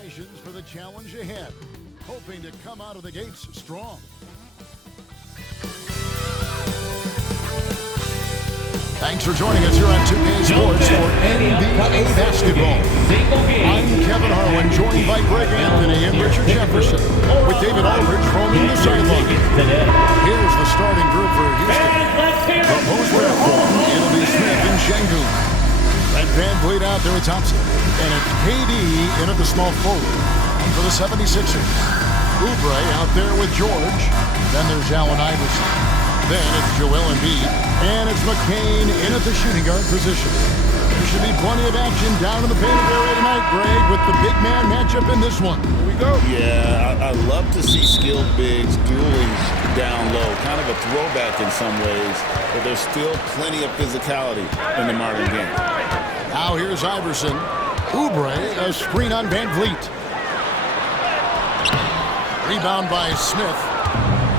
preparations for the challenge ahead, hoping to come out of the gates strong. Thanks for joining us here on 2K Sports for NBA basketball. I'm Kevin Harlan, joined by Greg Anthony and Richard Jefferson, with David Aldridge roaming the sideline. Here's the starting group for Houston. From post-draft form, it'll be Smith and Şengün. And Van Vliet out there with Thompson. And it's KD in at the small forward for the 76ers. Oubre out there with George. Then there's Allen Iverson. Then it's Joel Embiid, and it's McCain in at the shooting guard position. There should be plenty of action down in the painted area tonight, Greg, with the big man matchup in this one. Here we go. Yeah, I love to see skilled bigs dueling down low. Kind of a throwback in some ways, but there's still plenty of physicality in the modern game. Now here's Iverson. Oubre, a screen on Van Vliet. Rebound by Smith.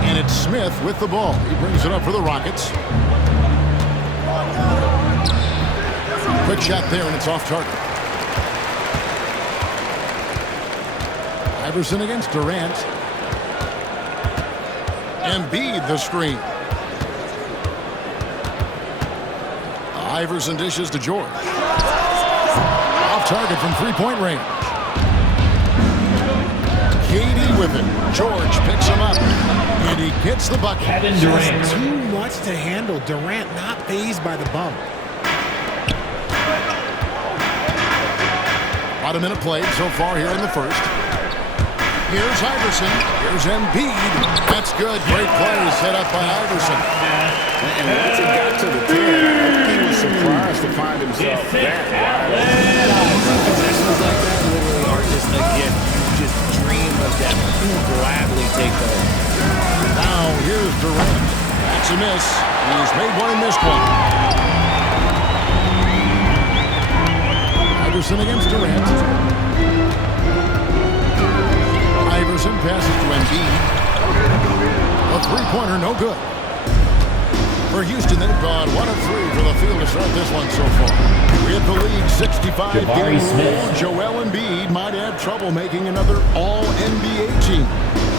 And it's Smith with the ball. He brings it up for the Rockets. Quick shot there, and it's off target. Iverson against Durant. Embiid the screen. Iverson dishes to George. Off target from three-point range. KD with it. George picks him up. And he gets the bucket. Kevin Durant. Too much to handle. Durant not fazed by the bump. About a minute played so far here in the first. Here's Iverson. Here's Embiid. That's good. Great play set up by Iverson. And once it got to the 10, he was surprised to find himself that wide. Possessions like that literally are just a gift. You just dream of them. You'll gladly take those. Now here's Durant. That's a miss. He's made one and missed one. Iverson against Durant. Iverson passes to Embiid. A three-pointer, no good. For Houston, they've gone 1 of 3 for the field to start this one so far. We have the league 65-game rule. Joel Embiid might have trouble making another All-NBA team.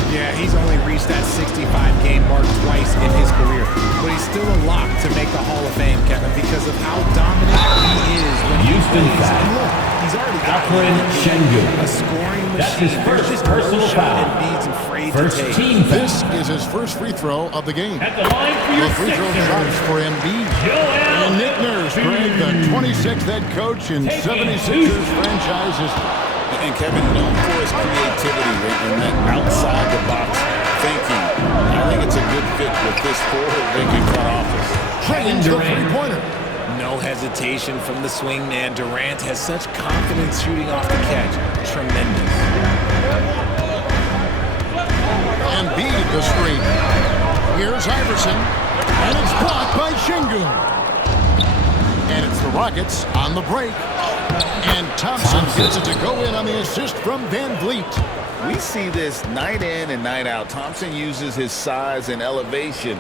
Yeah, he's only reached that 65-game mark twice in his career. But he's still a lock to make the Hall of Fame, Kevin, because of how dominant he is when Houston he plays. foul. And look, he's already got Şengün. a scoring machine. That's his first personal foul. Embiid's afraid First to take. team foul. This is his first free throw of the game. At the line for your The free throw drops for Embiid. And Nick Nurse, Greg, the 26th head coach in 76ers franchises. And Kevin, known for his creativity and that outside-the-box thinking. I think it's a good fit with this forward-thinking front office. Drains the three-pointer. No hesitation from the swing man. Durant has such confidence shooting off the catch. Tremendous. Embiid the screen. Here's Iverson. And it's blocked by Şengün. And it's the Rockets on the break. And Thompson gets it to go in on the assist from Van Vliet. We see this night in and night out. Thompson uses his size and elevation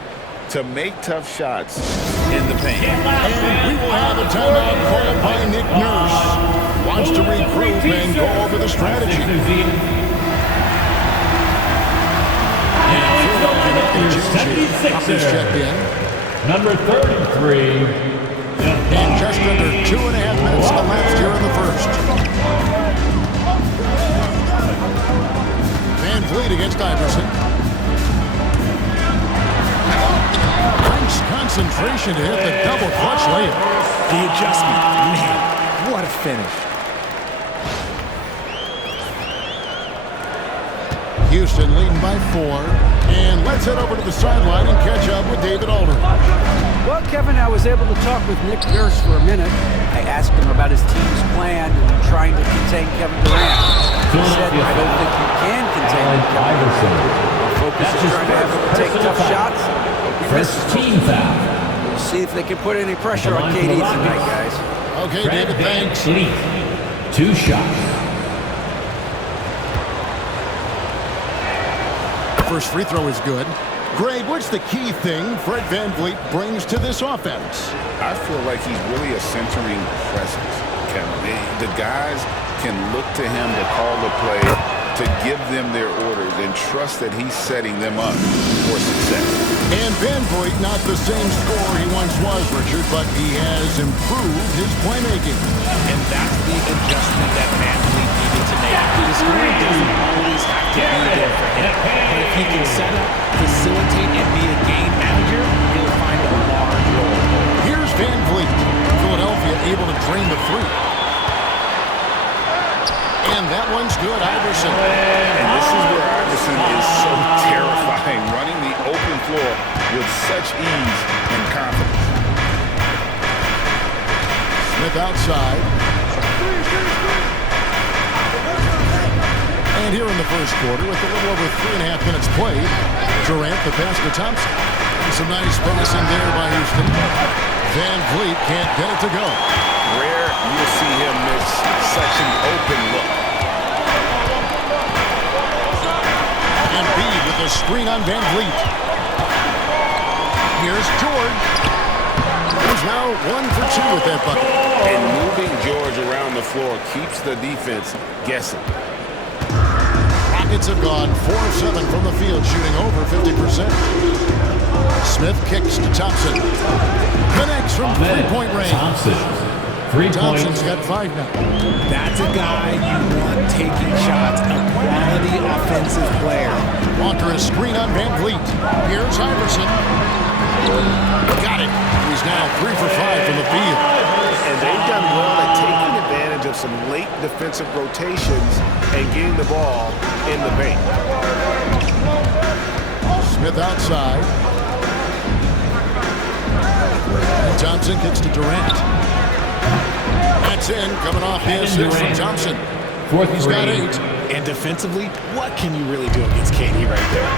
to make tough shots in the paint. And we will have a timeout called by Nick Nurse. Wants to regroup and go over the strategy. And Philadelphia making a change here. Thompson's checked in. Number 33. And just under 2.5 minutes elapsed here in the first. Van Vliet against Iverson. Nice concentration to hit the double clutch layup. The adjustment. Man, what a finish. Houston leading by 4. And let's head over to the sideline and catch up with David Aldridge. Well, Kevin, I was able to talk with Nick Nurse for a minute. I asked him about his team's plan in trying to contain Kevin Durant. He said, I don't think you can contain Kevin Durant. Our focus is trying to have him take tough shots. First team foul. We'll see if they can put any pressure on KD tonight, guys. Okay, David, thanks. 2 shots. First free throw is good. Greg, what's the key thing Fred Van Vliet brings to this offense? I feel like he's really a centering presence, Kevin. The guys can look to him to call the play, to give them their orders, and trust that he's setting them up for success. And Van Vliet, not the same scorer he once was, Richard, but he has improved his playmaking. And that's the adjustment that Van Vliet needed to make. The scoring doesn't always have to be there for him. But if he can set up, facilitate, and be a game manager, he'll find a large role. Here's Van Vliet. Philadelphia able to drain the three. And that one's good, Iverson. And this is where Iverson is so terrifying, running the open floor with such ease and confidence. Smith outside. And here in the first quarter, with a little over 3.5 minutes played, Durant the pass to Thompson. And some nice passing there by Houston. Van Vliet can't get it to go. Rare you'll see him miss such an open look. And Embiid with a screen on Van Vliet. Here's George. He's now 1 for 2 with that bucket. And moving George around the floor keeps the defense guessing. Rockets have gone 4 of 7 from the field, shooting over 50%. Smith kicks to Thompson. Connects from three-point range. Thompson's got 5 now. That's a guy you want taking shots, a quality offensive player. Walker a screen on Van Vliet. Here's Iverson. Got it. He's now 3 for 5 from the field. And they've done well at taking advantage of some late defensive rotations and getting the ball in the paint. Smith outside. And Thompson kicks to Durant. That's in, coming off the assist from Thompson. He's got 8. And defensively, what can you really do against KD right there?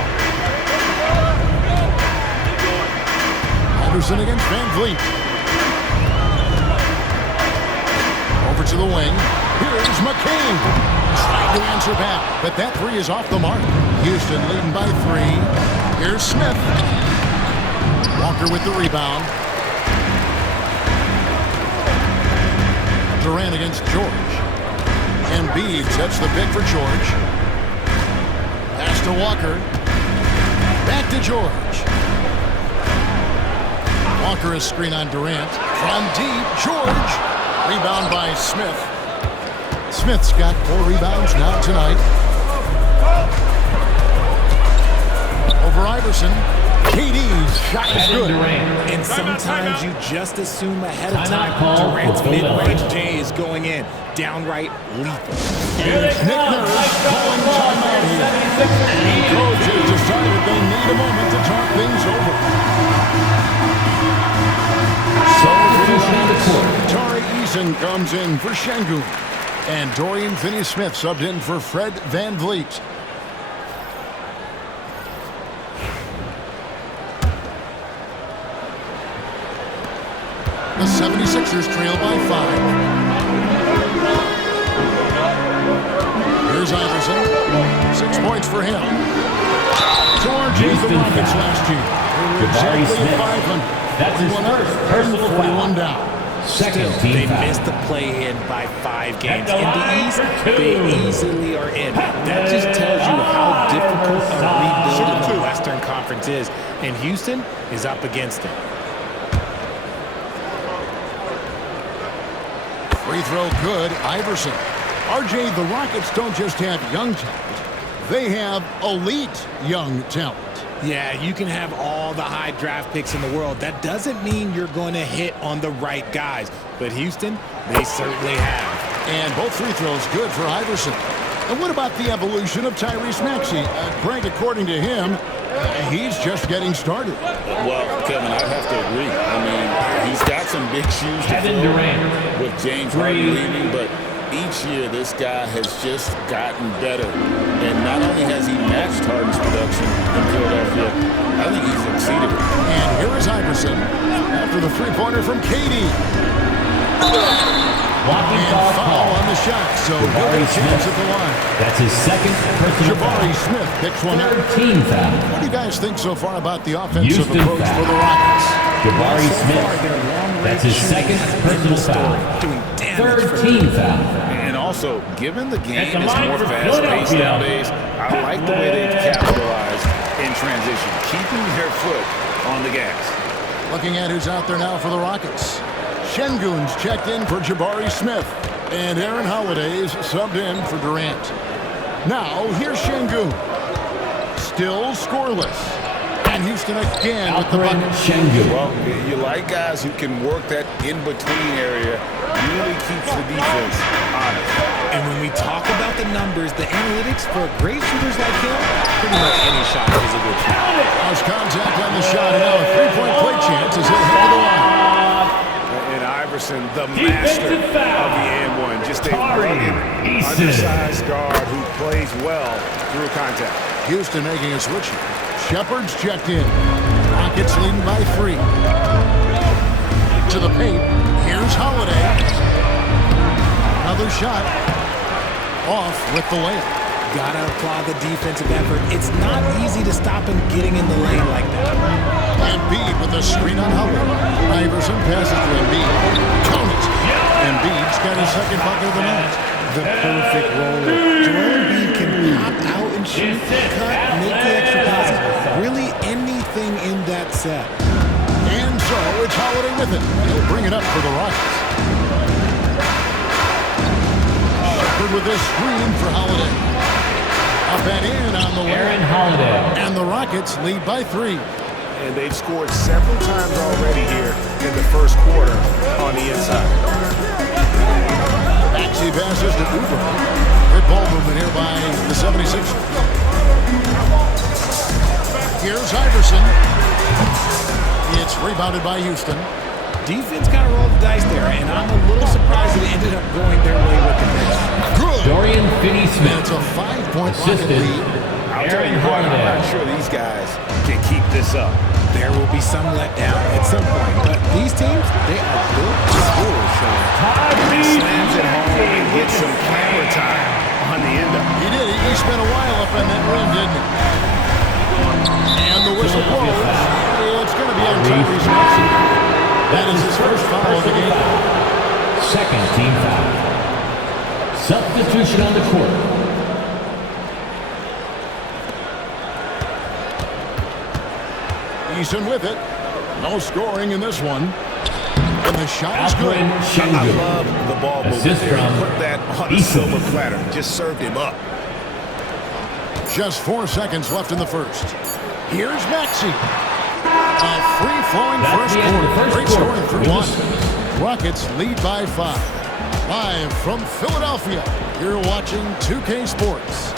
Anderson against Van Vliet. Over to the wing. Here's McCain. Trying to answer back, but that 3 is off the mark. Houston leading by 3. Here's Smith. Walker with the rebound. Durant against George. Embiid sets the pick for George. Pass to Walker. Back to George. Walker is screen on Durant. From deep, George. Rebound by Smith. Smith's got 4 rebounds now tonight. Over Iverson. KD's shot is good. And sometimes you just assume ahead of time Durant's mid-range J is going in. Downright lethal. Nick Nurse calling timeout here. And coaches decided they need a moment to talk things over. Tari Eason comes in for Şengün. And Dorian Finney-Smith subbed in for Fred Van Vliet. The 76ers trail by 5. Here's Iverson. 6 points for him. George is the Rockets last year. They were exactly 500. That's his first personal 41 down. Second Still, team they foul. missed the play-in by 5 games. In the East, they easily are in. That just tells you how difficult a rebuild in the Western Conference is. And Houston is up against it. Free throw good. Iverson. RJ, the Rockets don't just have young talent. They have elite young talent. Yeah, you can have all the high draft picks in the world. That doesn't mean you're going to hit on the right guys. But Houston, they certainly have. And both free throws good for Iverson. And what about the evolution of Tyrese Maxey? Greg, according to him, he's just getting started. Well, Kevin, I'd have to agree. I mean, he's got some big shoes to fill with James Harden leaving, but each year this guy has just gotten better. And not only has he matched Harden's production in Philadelphia, I think he's exceeded it. And here is Iverson after the three-pointer from KD. Walking foul on the shot, so he'll get a chance at the line. That's his second personal Jabari foul. Smith picks one up. Third team foul. What do you guys think so far about the offensive Houston approach foul. for the Rockets? Jabari Smith. That's his second personal foul. Doing damage Third for team foul. And also, given the game is more fast-paced nowadays, I like the way they've capitalized in transition, keeping their foot on the gas. Looking at who's out there now for the Rockets. Şengün's checked in for Jabari Smith. And Aaron Holiday's subbed in for Durant. Now, here's Şengün. Still scoreless. And Houston again with the bucket. Well, you like guys who can work that in-between area. Really keeps the defense honest. And when we talk about the numbers, the analytics for great shooters like him, pretty much any shot is a good shot. Lost contact on the shot. And now a three-point play chance as he'll head to the line. And Iverson, the master of the and-one. Just a rugged, undersized guard who plays well through contact. Houston making a switch. Shepard's checked in. Rockets leading by 3. To the paint. Here's Holiday. Another shot. Off with the layup. Gotta applaud the defensive effort. It's not easy to stop him getting in the lane like that. Embiid with a screen on Howard. Iverson passes to Embiid. Count it. Embiid's got his second bucket of the night. The perfect roller. Joel Embiid can pop out and shoot, cut, make the extra passes. Really anything in that set. And so it's Holiday with it. He'll bring it up for the Rockets. Shepard with this screen for Holiday. Up and in on the way. Aaron Holiday. And the Rockets lead by 3. And they've scored several times already here in the first quarter on the inside. Maxey passes to Uber. Good ball movement here by the 76ers. Here's Iverson. It's rebounded by Houston. Defense kind of rolled the dice there, and I'm a little surprised it ended up going their way with the miss. Good. Dorian Finney-Smith. It's a 5-point rocket Assisted. lead. I'll tell you what, I'm not sure these guys can keep this up. There will be some letdown at some point, but these teams, they are built to score, so Slams it home and gets some camera time on the end of it. He did. He spent a while up on that rim, didn't he? And the whistle blows. It's going to be on Tyrese Maxey. That is his first foul of the game. Second team foul. Substitution on the court. Eason with it. No scoring in this one. And the shot is good. I love the ball movement Assist there. He from put that on a Eason. silver platter. Just served him up. Just 4 seconds left in the first. Here's Maxey. A free-flowing That's first the end of the quarter. first Great quarter. scoring through one. Rockets lead by 5. Live from Philadelphia, you're watching 2K Sports.